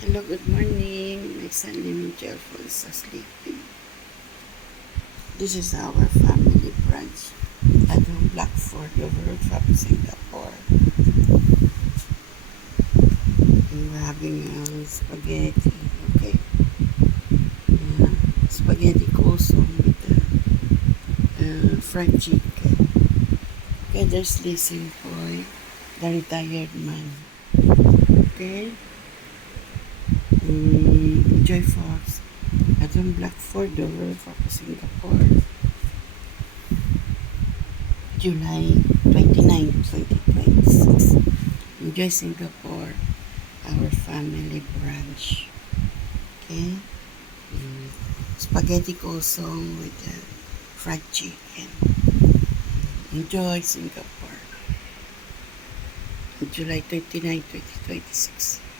Hello, good morning. My son named Jeff was sleeping. This is our family brunch at the Blackford Overlook from Singapore. And we're having spaghetti, okay? Spaghetti coleslaw with fried chicken. Okay, there's Listen Boy, the retired man. Okay? Joy Fox, Adam Blackford, Dover, from Singapore, July 29, 2026. Enjoy Singapore, our family brunch. Okay? Spaghetti coleslaw with fried chicken. Enjoy Singapore. July 29, 2026.